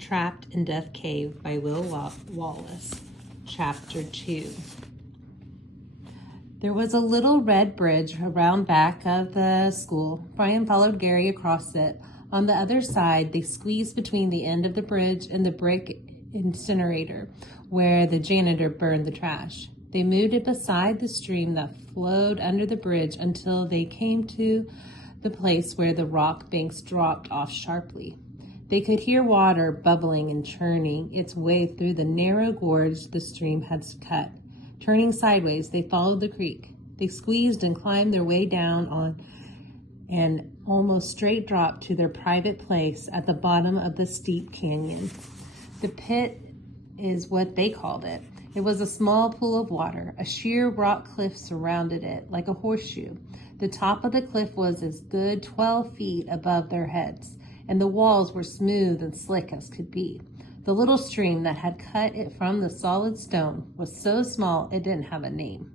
Trapped in Death Cave by Wallace, Chapter 2. There was a little red bridge around back of the school. Brian followed Gary across it. On the other side, they squeezed between the end of the bridge and the brick incinerator, where the janitor burned the trash. They moved it beside the stream that flowed under the bridge until they came to the place where the rock banks dropped off sharply. They could hear water bubbling and churning its way through the narrow gorge the stream had cut. Turning sideways, they followed the creek. They squeezed and climbed their way down on an almost straight drop to their private place at the bottom of the steep canyon. The pit is what they called it. It was a small pool of water. A sheer rock cliff surrounded it like a horseshoe. The top of the cliff was as good 12 feet above their heads, and the walls were smooth and slick as could be. The little stream that had cut it from the solid stone was so small it didn't have a name.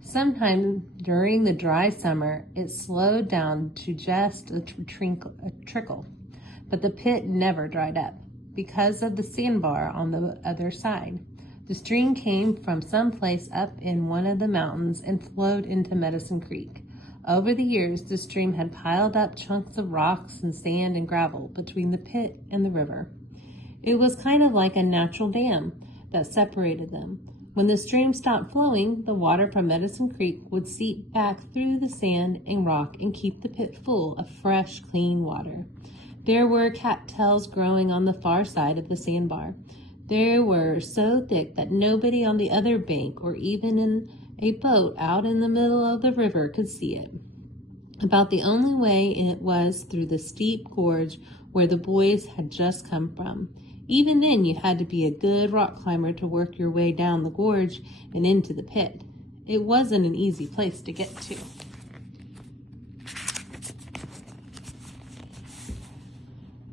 Sometime during the dry summer, it slowed down to just a trickle, but the pit never dried up because of the sandbar on the other side. The stream came from someplace up in one of the mountains and flowed into Medicine Creek. Over the years, the stream had piled up chunks of rocks and sand and gravel between the pit and the river. It was kind of like a natural dam that separated them. When the stream stopped flowing, the water from Medicine Creek would seep back through the sand and rock and keep the pit full of fresh, clean water. There were cattails growing on the far side of the sandbar. They were so thick that nobody on the other bank or even in a boat out in the middle of the river could see it. About the only way it was through the steep gorge where the boys had just come from. Even then, you had to be a good rock climber to work your way down the gorge and into the pit. It wasn't an easy place to get to.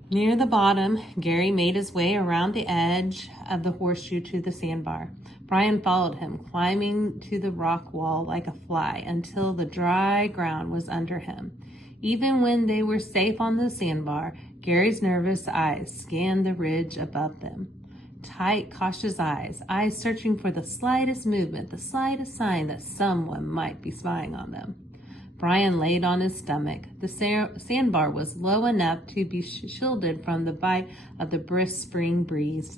Near the bottom, Gary made his way around the edge of the horseshoe to the sandbar. Brian followed him, climbing to the rock wall like a fly until the dry ground was under him. Even when they were safe on the sandbar, Gary's nervous eyes scanned the ridge above them. Tight, cautious eyes searching for the slightest movement, the slightest sign that someone might be spying on them. Brian laid on his stomach. The sandbar was low enough to be shielded from the bite of the brisk spring breeze.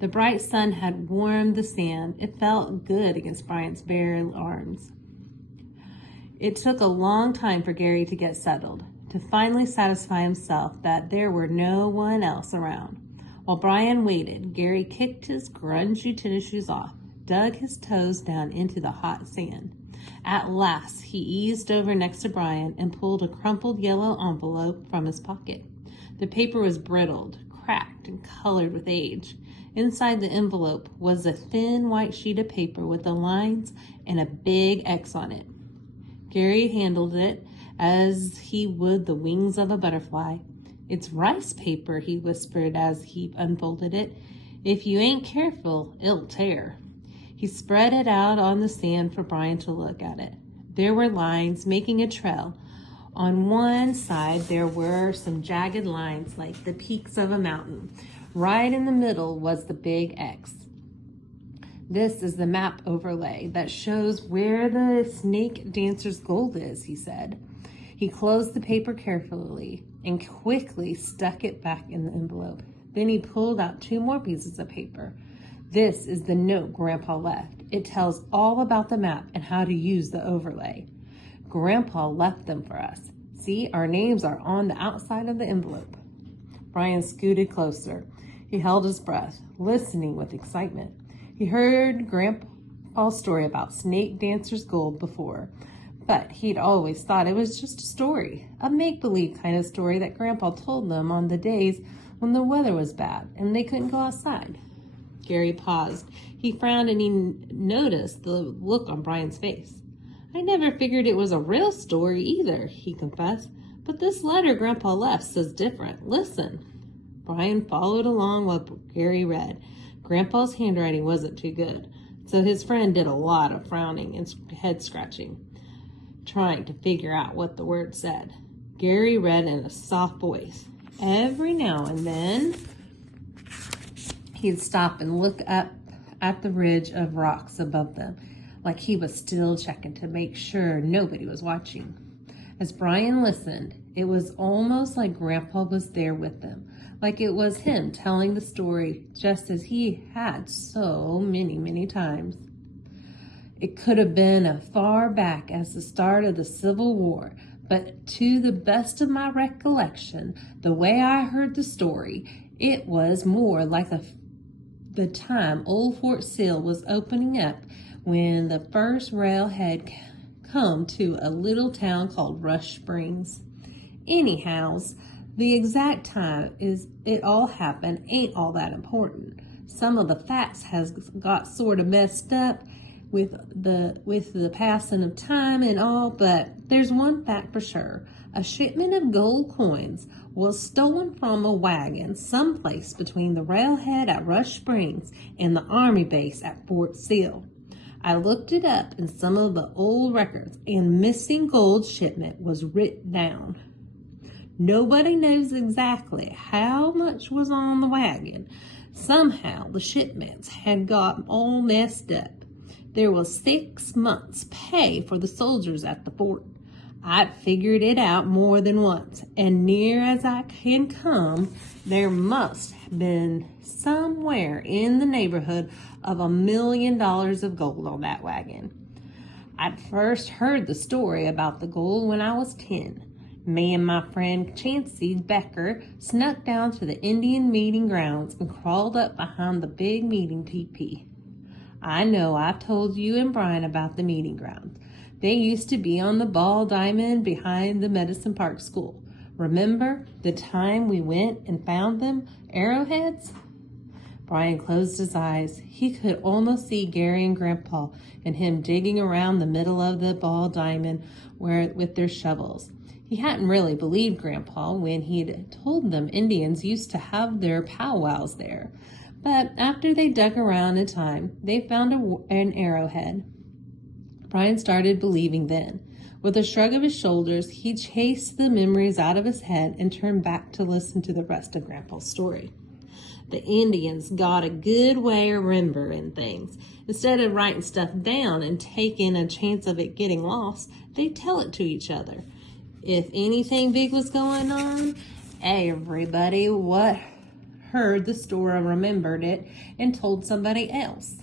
The bright sun had warmed the sand. It felt good against Brian's bare arms. It took a long time for Gary to get settled, to finally satisfy himself that there were no one else around. While Brian waited, Gary kicked his grungy tennis shoes off, dug his toes down into the hot sand. At last, he eased over next to Brian and pulled a crumpled yellow envelope from his pocket. The paper was brittled, cracked, and colored with age. Inside the envelope was a thin white sheet of paper with the lines and a big X on it. Gary handled it as he would the wings of a butterfly. "It's rice paper," he whispered as he unfolded it. "If you ain't careful, it'll tear." He spread it out on the sand for Brian to look at it. There were lines making a trail. On one side, there were some jagged lines like the peaks of a mountain. Right in the middle was the big X. "This is the map overlay that shows where the snake dancer's gold is," he said. He closed the paper carefully and quickly stuck it back in the envelope. Then he pulled out 2 more pieces of paper. "This is the note Grandpa left. It tells all about the map and how to use the overlay. Grandpa left them for us. See, our names are on the outside of the envelope." Brian scooted closer. He held his breath, listening with excitement. He heard Grandpa's story about Snake Dancer's gold before, but he'd always thought it was just a story, a make-believe kind of story that Grandpa told them on the days when the weather was bad and they couldn't go outside. Gary paused. He frowned and he noticed the look on Brian's face. "I never figured it was a real story either," he confessed. "But this letter Grandpa left says different. Listen." Brian followed along while Gary read. Grandpa's handwriting wasn't too good, so his friend did a lot of frowning and head scratching, trying to figure out what the word said. Gary read in a soft voice. "Every now and then he'd stop and look up at the ridge of rocks above them, like he was still checking to make sure nobody was watching. As Brian listened, it was almost like Grandpa was there with them, like it was him telling the story just as he had so many times. It could have been as far back as the start of the Civil War, but to the best of my recollection, the way I heard the story, it was more like the time old Fort Sill was opening up when the first rail had come to a little town called Rush Springs. Anyhows, the exact time it all happened ain't all that important. Some of the facts has got sort of messed up with the passing of time and all, but there's one fact for sure. A shipment of gold coins was stolen from a wagon someplace between the railhead at Rush Springs and the army base at Fort Sill. I looked it up in some of the old records, and missing gold shipment was written down. Nobody knows exactly how much was on the wagon. Somehow the shipments had got all messed up. There was 6 months' pay for the soldiers at the fort. I'd figured it out more than once, and near as I can come, there must have been somewhere in the neighborhood of $1 million of gold on that wagon. I'd first heard the story about the gold when I was 10. Me and my friend Chancey Becker snuck down to the Indian meeting grounds and crawled up behind the big meeting teepee. I know I've told you and Brian about the meeting grounds. They used to be on the ball diamond behind the Medicine Park School. Remember the time we went and found them arrowheads? Brian closed his eyes. He could almost see Gary and Grandpa and him digging around the middle of the ball diamond with their shovels. He hadn't really believed Grandpa when he'd told them Indians used to have their powwows there. But after they dug around in time, they found an arrowhead. Brian started believing then. With a shrug of his shoulders, he chased the memories out of his head and turned back to listen to the rest of Grandpa's story. The Indians got a good way of remembering things. Instead of writing stuff down and taking a chance of it getting lost, they tell it to each other. If anything big was going on, everybody heard the story, remembered it, and told somebody else.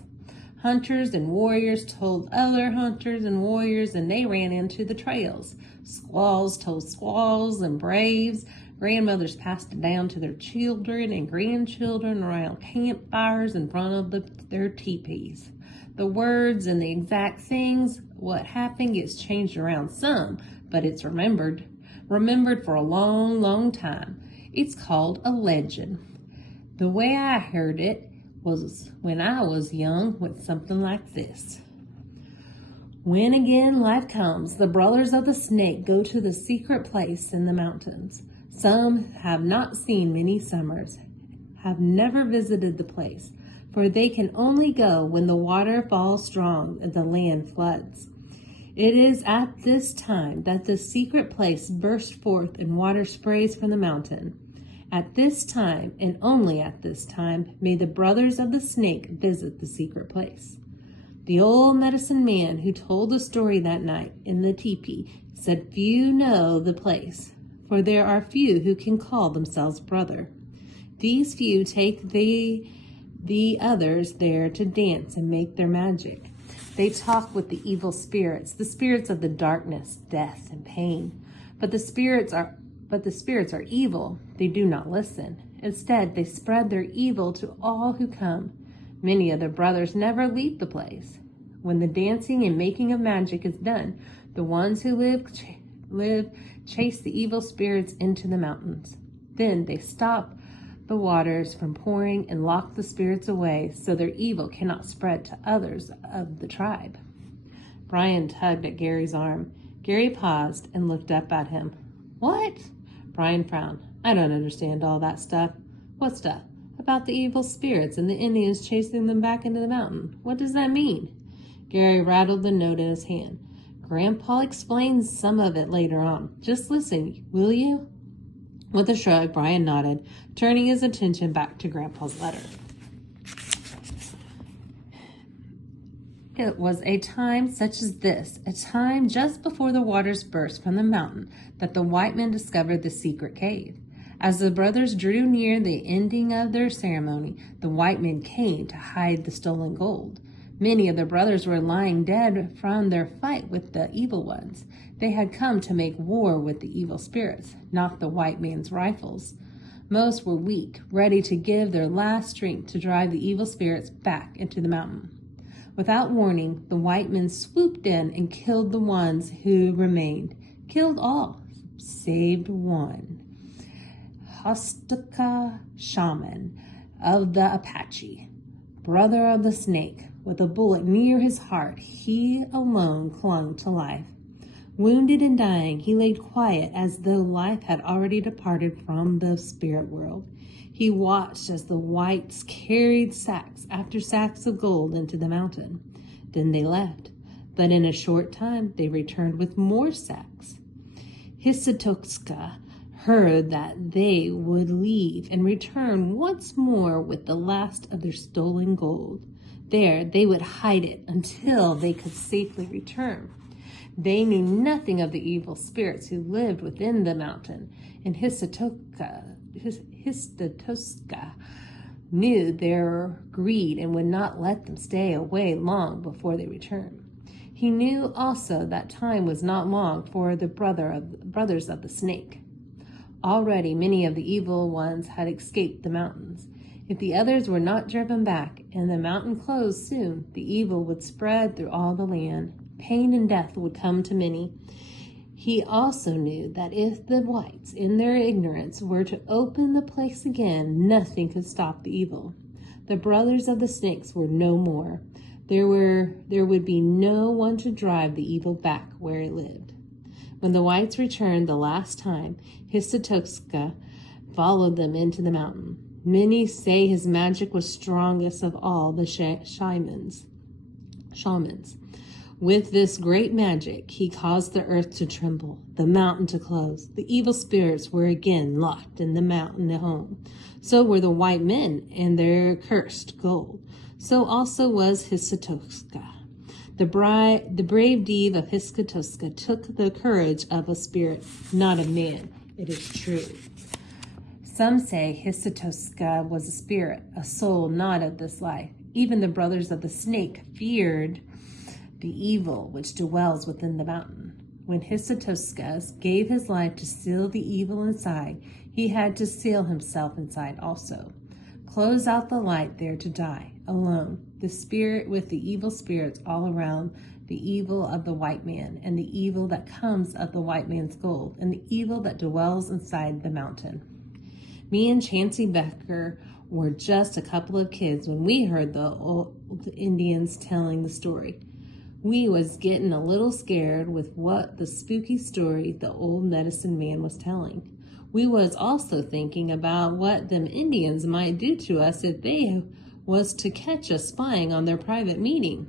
Hunters and warriors told other hunters and warriors, and they ran into the trails. Squaws told squaws and braves. Grandmothers passed it down to their children and grandchildren around campfires in front of their teepees. The words and the exact things, what happened gets changed around some, but it's remembered for a long time. It's called a legend. The way I heard it was when I was young, with something like this. When again life comes, the brothers of the snake go to the secret place in the mountains. Some have not seen many summers, have never visited the place, for they can only go when the water falls strong and the land floods. It is at this time that the secret place bursts forth and water sprays from the mountain. At this time, and only at this time, may the brothers of the snake visit the secret place. The old medicine man who told the story that night in the teepee said few know the place, for there are few who can call themselves brother. These few take the others there to dance and make their magic. They talk with the evil spirits, the spirits of the darkness, death, and pain. But the spirits are evil. They do not listen. Instead, they spread their evil to all who come. Many of the brothers never leave the place. When the dancing and making of magic is done, the ones who live chase the evil spirits into the mountains. Then they stop the waters from pouring and lock the spirits away so their evil cannot spread to others of the tribe. Brian tugged at Gary's arm. Gary paused and looked up at him. What? Brian frowned. I don't understand all that stuff. What stuff? About the evil spirits and the Indians chasing them back into the mountain. What does that mean? Gary rattled the note in his hand. Grandpa explains some of it later on. Just listen, will you? With a shrug, Brian nodded, turning his attention back to Grandpa's letter. It was a time such as this, a time just before the waters burst from the mountain, that the white men discovered the secret cave. As the brothers drew near the ending of their ceremony, the white men came to hide the stolen gold. Many of the brothers were lying dead from their fight with the evil ones. They had come to make war with the evil spirits, not the white man's rifles. Most were weak, ready to give their last strength to drive the evil spirits back into the mountain. Without warning, the white men swooped in and killed the ones who remained. Killed all, saved one. Hostuka Shaman of the Apache, brother of the snake, with a bullet near his heart, he alone clung to life. Wounded and dying, he lay quiet as though life had already departed from the spirit world. He watched as the whites carried sacks after sacks of gold into the mountain. Then they left, but in a short time they returned with more sacks. Hisatokska heard that they would leave and return once more with the last of their stolen gold. There they would hide it until they could safely return. They knew nothing of the evil spirits who lived within the mountain, and Hisatokska knew their greed and would not let them stay away long before they returned. He knew also that time was not long for the brothers of the snake. Already many of the evil ones had escaped the mountains. If the others were not driven back and the mountain closed soon, the evil would spread through all the land. Pain and death would come to many. He also knew that if the whites, in their ignorance, were to open the place again, nothing could stop the evil. The brothers of the snakes were no more. There would be no one to drive the evil back where it lived. When the whites returned the last time, Hisatokska followed them into the mountain. Many say his magic was strongest of all the shamans. With this great magic, he caused the earth to tremble, the mountain to close. The evil spirits were again locked in the mountain home. So were the white men and their cursed gold. So also was Hisatokska. The brave deed of Hisatokska took the courage of a spirit, not a man, it is true. Some say Hisatokska was a spirit, a soul not of this life. Even the brothers of the snake feared the evil which dwells within the mountain. When Hisatokska gave his life to seal the evil inside, he had to seal himself inside also. Close out the light there to die, alone, the spirit with the evil spirits all around, the evil of the white man, and the evil that comes of the white man's gold, and the evil that dwells inside the mountain. Me and Chancey Becker were just a couple of kids when we heard the old Indians telling the story. We was getting a little scared with what the spooky story the old medicine man was telling. We was also thinking about what them Indians might do to us if they was to catch us spying on their private meeting.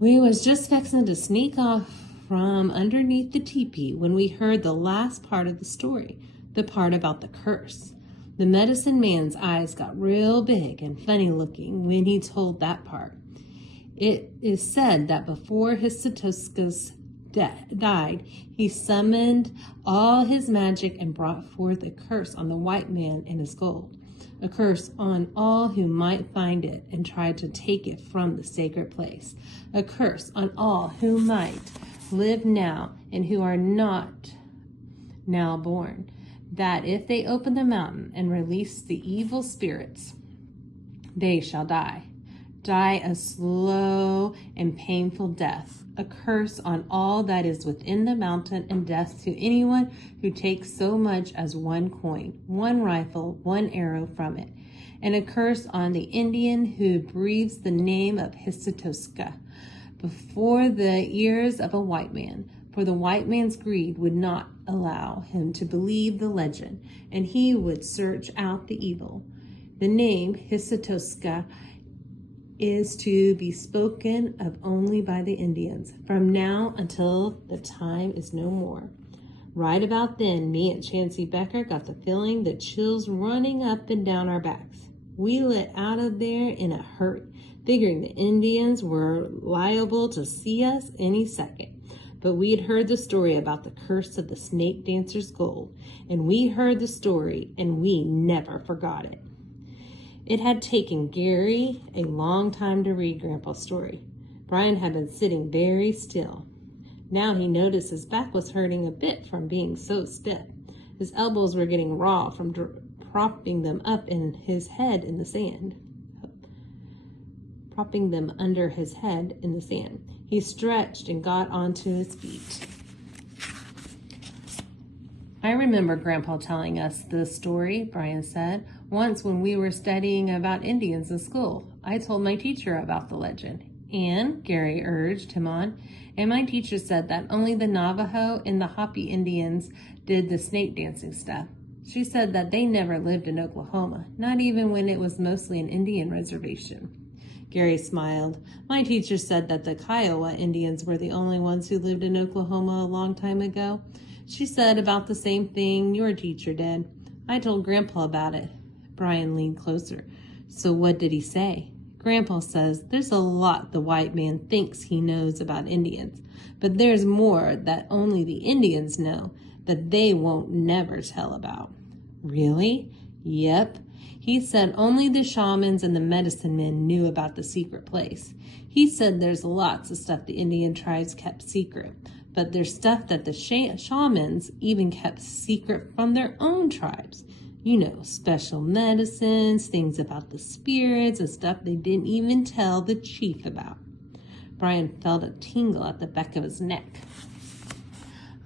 We was just fixing to sneak off from underneath the teepee when we heard the last part of the story, the part about the curse. The medicine man's eyes got real big and funny looking when he told that part. It is said that before Hisatokska died, he summoned all his magic and brought forth a curse on the white man and his gold, a curse on all who might find it and try to take it from the sacred place, a curse on all who might live now and who are not now born, that if they open the mountain and release the evil spirits, they shall die a slow and painful death, a curse on all that is within the mountain, and death to anyone who takes so much as one coin, one rifle, one arrow from it, and a curse on the Indian who breathes the name of Hisatokska before the ears of a white man, for the white man's greed would not allow him to believe the legend, and he would search out the evil. The name Hisatokska is to be spoken of only by the Indians, from now until the time is no more. Right about then, me and Chancey Becker got the feeling the chills running up and down our backs. We lit out of there in a hurry, figuring the Indians were liable to see us any second. But we'd heard the story about the curse of the snake dancer's gold, and we heard the story, and we never forgot it. It had taken Gary a long time to read Grandpa's story. Brian had been sitting very still. Now he noticed his back was hurting a bit from being so stiff. His elbows were getting raw from propping them up in his head in the sand. Propping them under his head in the sand. He stretched and got onto his feet. I remember Grandpa telling us this story, Brian said. Once when we were studying about Indians in school, I told my teacher about the legend. And, Gary urged him on, and my teacher said that only the Navajo and the Hopi Indians did the snake dancing stuff. She said that they never lived in Oklahoma, not even when it was mostly an Indian reservation. Gary smiled. My teacher said that the Kiowa Indians were the only ones who lived in Oklahoma a long time ago. She said about the same thing your teacher did. I told Grandpa about it. Brian leaned closer. So what did he say? Grandpa says there's a lot the white man thinks he knows about Indians, but there's more that only the Indians know that they won't never tell about. Really? Yep. He said only the shamans and the medicine men knew about the secret place. He said there's lots of stuff the Indian tribes kept secret, but there's stuff that the shamans even kept secret from their own tribes. You know, special medicines, things about the spirits, and stuff they didn't even tell the chief about. Brian felt a tingle at the back of his neck.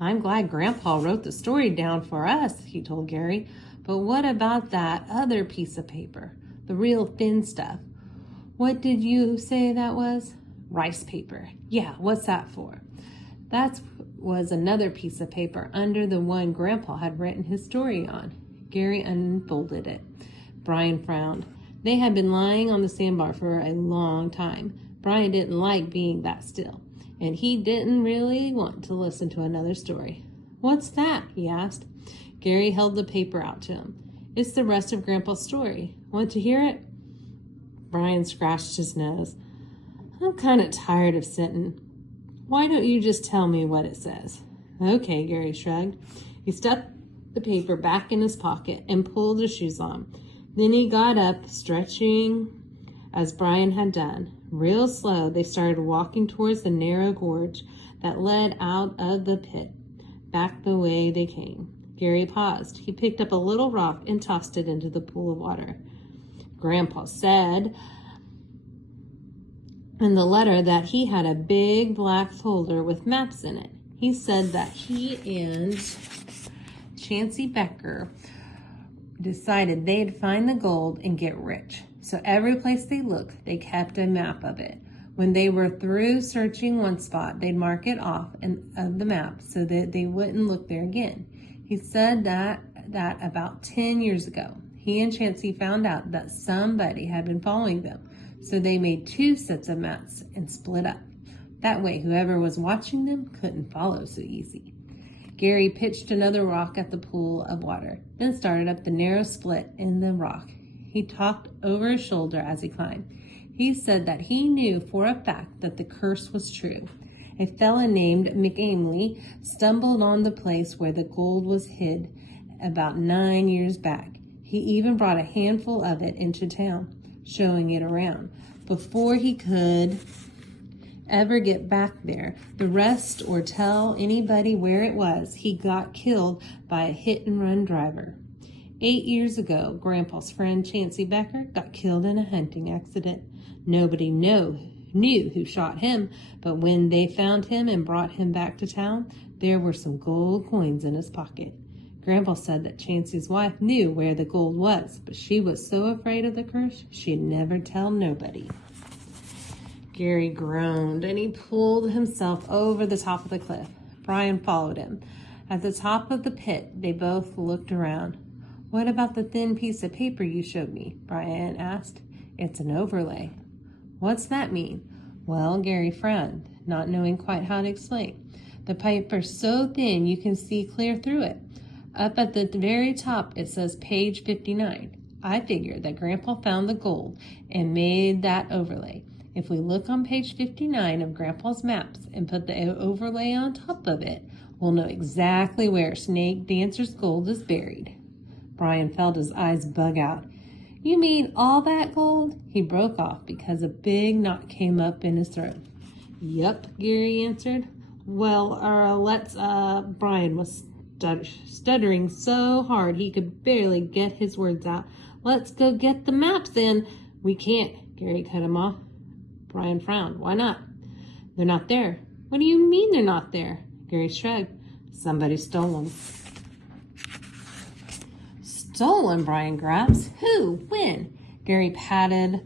I'm glad Grandpa wrote the story down for us, he told Gary. But what about that other piece of paper? The real thin stuff. What did you say that was? Rice paper. Yeah, what's that for? That was another piece of paper under the one Grandpa had written his story on. Gary unfolded it. Brian frowned. They had been lying on the sandbar for a long time. Brian didn't like being that still, and he didn't really want to listen to another story. What's that? He asked. Gary held the paper out to him. It's the rest of Grandpa's story. Want to hear it? Brian scratched his nose. I'm kind of tired of sitting. Why don't you just tell me what it says? Okay, Gary shrugged. He stuffed the paper back in his pocket and pulled his shoes on. Then he got up, stretching as Brian had done. Real slow, they started walking towards the narrow gorge that led out of the pit, back the way they came. Gary paused. He picked up a little rock and tossed it into the pool of water. Grandpa said in the letter that he had a big black folder with maps in it. He said that he and Chancey Becker decided they'd find the gold and get rich. So every place they looked, they kept a map of it. When they were through searching one spot, they'd mark it off of the map so that they wouldn't look there again. He said that about 10 years ago, he and Chancey found out that somebody had been following them. So they made 2 sets of maps and split up. That way, whoever was watching them couldn't follow so easy. Gary pitched another rock at the pool of water, then started up the narrow split in the rock. He talked over his shoulder as he climbed. He said that he knew for a fact that the curse was true. A fellow named McAmley stumbled on the place where the gold was hid about 9 years back. He even brought a handful of it into town, showing it around. Before he could ever get back there, the rest or tell anybody where it was, he got killed by a hit-and-run driver. 8 years ago, Grandpa's friend Chancey Becker got killed in a hunting accident. Nobody knew who shot him, but when they found him and brought him back to town, there were some gold coins in his pocket. Grandpa said that Chancey's wife knew where the gold was, but she was so afraid of the curse, she'd never tell nobody. Gary groaned, and he pulled himself over the top of the cliff. Brian followed him. At the top of the pit, they both looked around. What about the thin piece of paper you showed me? Brian asked. It's an overlay. What's that mean? Well, Gary frowned, not knowing quite how to explain. The paper's so thin you can see clear through it. Up at the very top, it says page 59. I figured that Grandpa found the gold and made that overlay. If we look on page 59 of Grandpa's maps and put the overlay on top of it, we'll know exactly where Snake Dancer's gold is buried." Brian felt his eyes bug out. "You mean all that gold?" He broke off because a big knot came up in his throat. "Yup," Gary answered. "Well, Brian was stuttering so hard he could barely get his words out. "Let's go get the maps then." "We can't," Gary cut him off. Brian frowned. "Why not?" "They're not there." "What do you mean they're not there?" Gary shrugged. "Somebody stole them." "Stolen?" Brian gasped. "Who? When?" Gary patted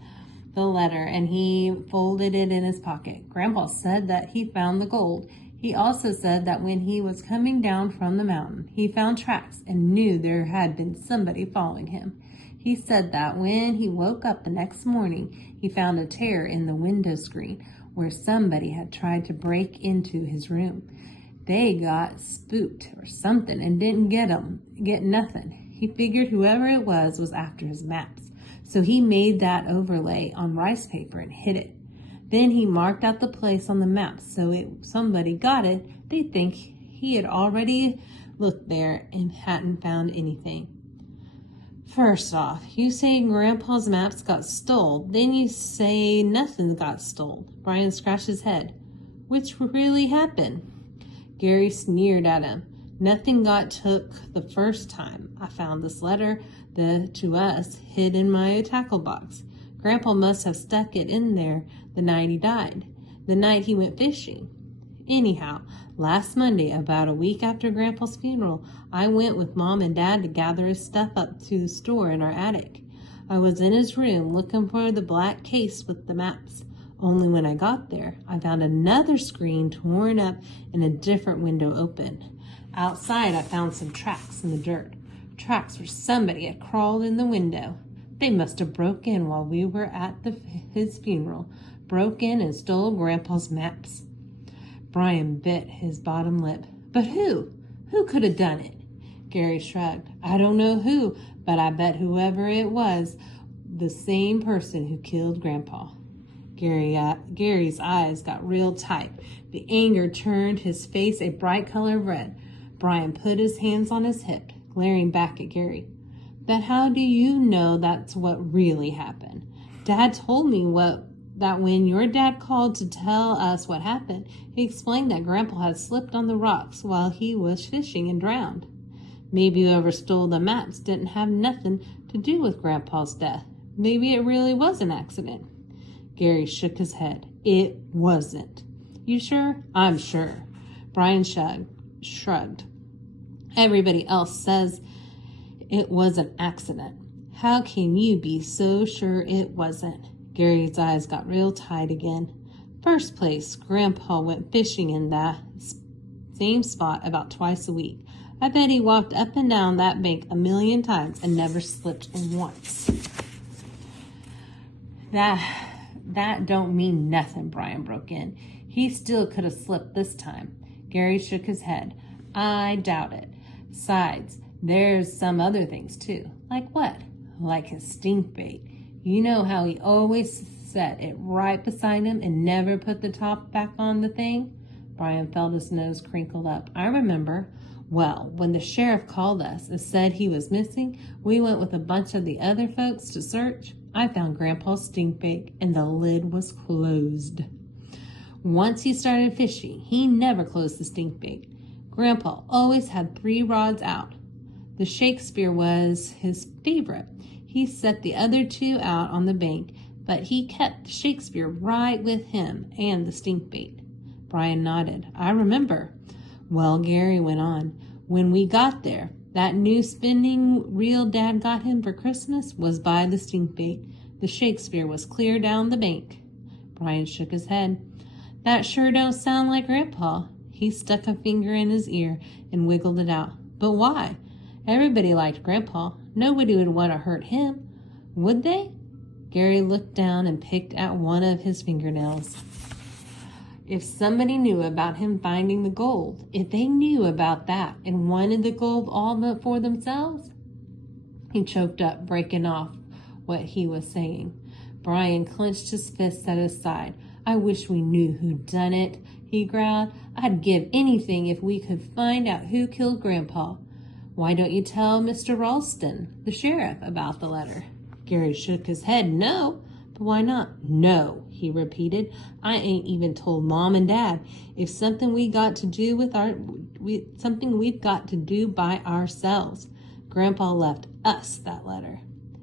the letter and he folded it in his pocket. "Grandpa said that he found the gold. He also said that when he was coming down from the mountain, he found tracks and knew there had been somebody following him. He said that when he woke up the next morning, he found a tear in the window screen where somebody had tried to break into his room. They got spooked or something and didn't get nothing. He figured whoever it was after his maps. So he made that overlay on rice paper and hid it. Then he marked out the place on the map so if somebody got it, they'd think he had already looked there and hadn't found anything." "First off, you say Grandpa's maps got stole, then you say nothing got stole." Brian scratched his head. "Which really happened?" Gary sneered at him. "Nothing got took the first time. I found this letter to us hid in my tackle box. Grandpa must have stuck it in there the night he died, the night he went fishing. Anyhow, last Monday, about a week after Grandpa's funeral, I went with Mom and Dad to gather his stuff up to the store in our attic. I was in his room looking for the black case with the maps. Only when I got there, I found another screen torn up and a different window open. Outside, I found some tracks in the dirt. Tracks where somebody had crawled in the window. They must have broke in while we were at his funeral. Broke in and stole Grandpa's maps." Brian bit his bottom lip. "But who? Who could have done it?" Gary shrugged. "I don't know who, but I bet whoever it was, the same person who killed Grandpa." Gary's eyes got real tight. The anger turned his face a bright color of red. Brian put his hands on his hip, glaring back at Gary. "But how do you know that's what really happened? Dad told me that when your dad called to tell us what happened, he explained that Grandpa had slipped on the rocks while he was fishing and drowned. Maybe whoever stole the maps didn't have nothing to do with Grandpa's death. Maybe it really was an accident." Gary shook his head. "It wasn't." "You sure?" "I'm sure." Brian shrugged. "Everybody else says it was an accident. How can you be so sure it wasn't?" Gary's eyes got real tight again. "First place, Grandpa went fishing in that same spot about twice a week. I bet he walked up and down that bank 1,000,000 times and never slipped once." That don't mean nothing," Brian broke in. "He still could have slipped this time." Gary shook his head. "I doubt it. Besides, there's some other things too." "Like what?" "Like his stink bait. You know how he always set it right beside him and never put the top back on the thing?" Brian felt his nose crinkle up. "I remember. Well, when the sheriff called us and said he was missing, we went with a bunch of the other folks to search. I found Grandpa's stink bait and the lid was closed. Once he started fishing, he never closed the stink bait. Grandpa always had 3 rods out. The Shakespeare was his favorite. He set the other 2 out on the bank, but he kept the Shakespeare right with him and the stink bait." Brian nodded. "I remember." "Well," Gary went on, "when we got there, that new spinning reel Dad got him for Christmas was by the stink bait. The Shakespeare was clear down the bank." Brian shook his head. "That sure don't sound like Grandpa." He stuck a finger in his ear and wiggled it out. "But why? Everybody liked Grandpa. Nobody would want to hurt him, would they?" Gary looked down and picked at one of his fingernails. "If somebody knew about him finding the gold, if they knew about that and wanted the gold all for themselves, He choked up, breaking off what he was saying. Brian clenched his fists at his side. I wish we knew who done it, he growled. I'd give anything if we could find out who killed Grandpa. Why don't you tell Mr. Ralston, the sheriff, about the letter? Gary shook his head. No. But why not? No, he repeated. I ain't even told Mom and Dad. If something we've got to do by ourselves. Grandpa left us that letter.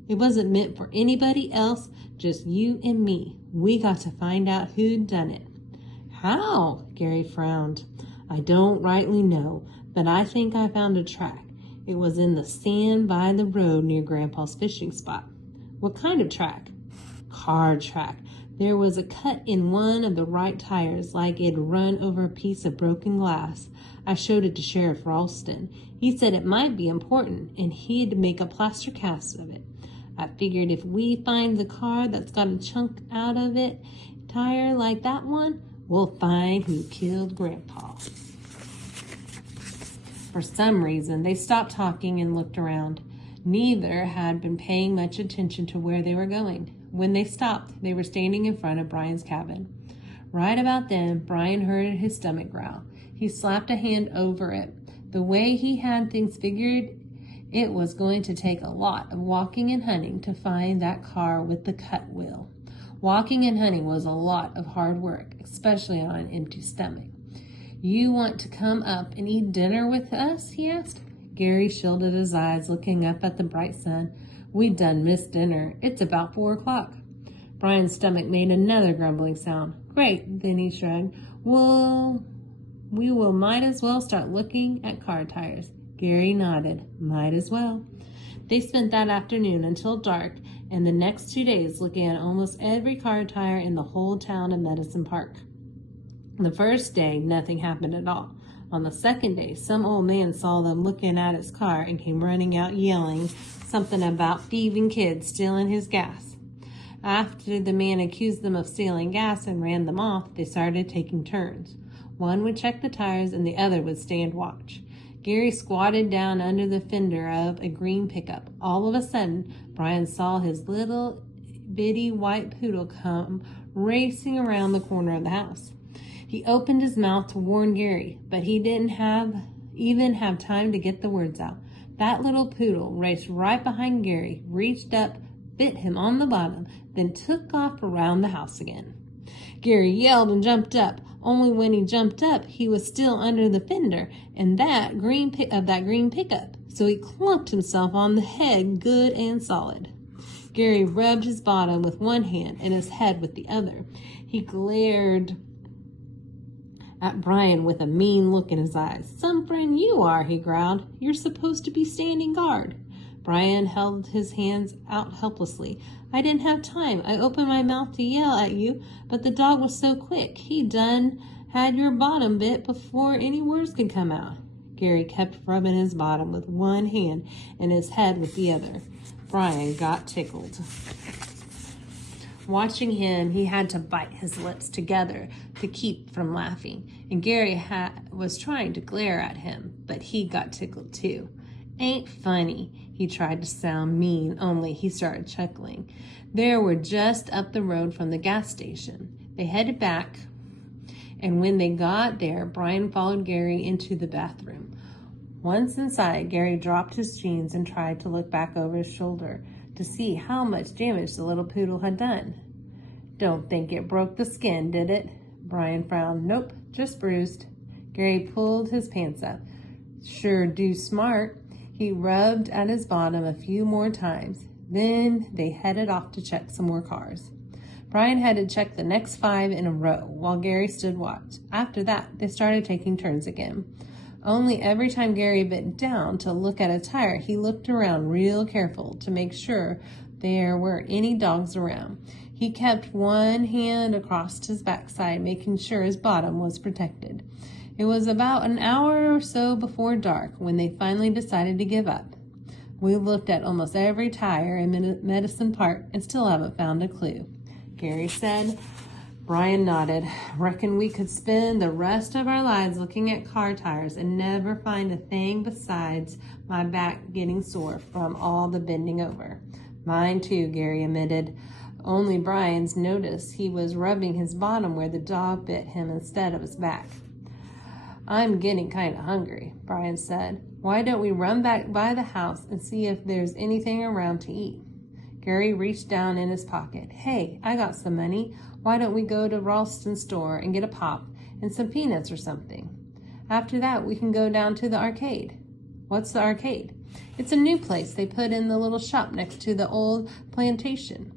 It wasn't meant for anybody else, just you and me. We got to find out who'd done it. How? Gary frowned. I don't rightly know, but I think I found a track. It was in the sand by the road near Grandpa's fishing spot. What kind of track? Car track. There was a cut in one of the right tires, like it'd run over a piece of broken glass. I showed it to Sheriff Ralston. He said it might be important, and he'd make a plaster cast of it. I figured if we find the car that's got a chunk out of it, tire like that one, we'll find who killed Grandpa. For some reason, they stopped talking and looked around. Neither had been paying much attention to where they were going. When they stopped, they were standing in front of Brian's cabin. Right about then, Brian heard his stomach growl. He slapped a hand over it. The way he had things figured, it was going to take a lot of walking and hunting to find that car with the cut wheel. Walking and hunting was a lot of hard work, especially on an empty stomach. You want to come up and eat dinner with us? He asked. Gary shielded his eyes, looking up at the bright sun. We done missed dinner. It's about 4 o'clock. Brian's stomach made another grumbling sound. Great, then he shrugged. Well, we might as well start looking at car tires. Gary nodded. Might as well. They spent that afternoon until dark and the next 2 days looking at almost every car tire in the whole town of Medicine Park. The first day, nothing happened at all. On the second day, some old man saw them looking at his car and came running out yelling something about thieving kids stealing his gas. After the man accused them of stealing gas and ran them off, they started taking turns. One would check the tires and the other would stand watch. Gary squatted down under the fender of a green pickup. All of a sudden, Brian saw his little bitty white poodle come racing around the corner of the house. He opened his mouth to warn Gary, but he didn't even have time to get the words out. That little poodle raced right behind Gary, reached up, bit him on the bottom, then took off around the house again. Gary yelled and jumped up. Only when he jumped up, he was still under the fender and that green pickup, so he clumped himself on the head good and solid. Gary rubbed his bottom with one hand and his head with the other. He glared at Brian with a mean look in his eyes. Some friend you are, he growled. You're supposed to be standing guard. Brian held his hands out helplessly. I didn't have time. I opened my mouth to yell at you, but the dog was so quick. He done had your bottom bit before any words could come out. Gary kept rubbing his bottom with one hand and his head with the other. Brian got tickled. Watching him, he had to bite his lips together to keep from laughing, and Gary was trying to glare at him, but he got tickled too. Ain't funny. He tried to sound mean, only he started chuckling. They were just up the road from the gas station. They headed back, and when they got there, Brian followed Gary into the bathroom. Once inside, Gary dropped his jeans and tried to look back over his shoulder to see how much damage the little poodle had done. Don't think it broke the skin, did it? Brian frowned. Nope, just bruised. Gary pulled his pants up. Sure do smart. He rubbed at his bottom a few more times. Then they headed off to check some more cars. Brian had to check the next 5 in a row while Gary stood watch. After that, they started taking turns again. Only every time Gary bent down to look at a tire, he looked around real careful to make sure there weren't any dogs around. He kept one hand across his backside, making sure his bottom was protected. It was about an hour or so before dark when they finally decided to give up. We looked at almost every tire in Medicine Park and still haven't found a clue, Gary said. Brian nodded. Reckon we could spend the rest of our lives looking at car tires and never find a thing besides my back getting sore from all the bending over. Mine too, Gary admitted. Only Brian's noticed he was rubbing his bottom where the dog bit him instead of his back. I'm getting kind of hungry, Brian said. Why don't we run back by the house and see if there's anything around to eat? Gary reached down in his pocket. Hey, I got some money. Why don't we go to Ralston's store and get a pop and some peanuts or something? After that, we can go down to the arcade. What's the arcade? It's a new place they put in the little shop next to the old plantation.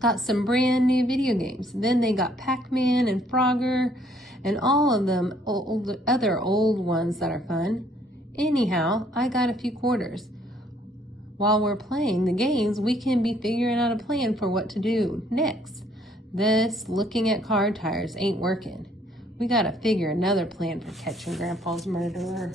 Got some brand new video games. Then they got Pac-Man and Frogger and all of them other old ones that are fun. Anyhow, I got a few quarters. While we're playing the games, we can be figuring out a plan for what to do next. This looking at car tires ain't working. We gotta figure another plan for catching Grandpa's murderer.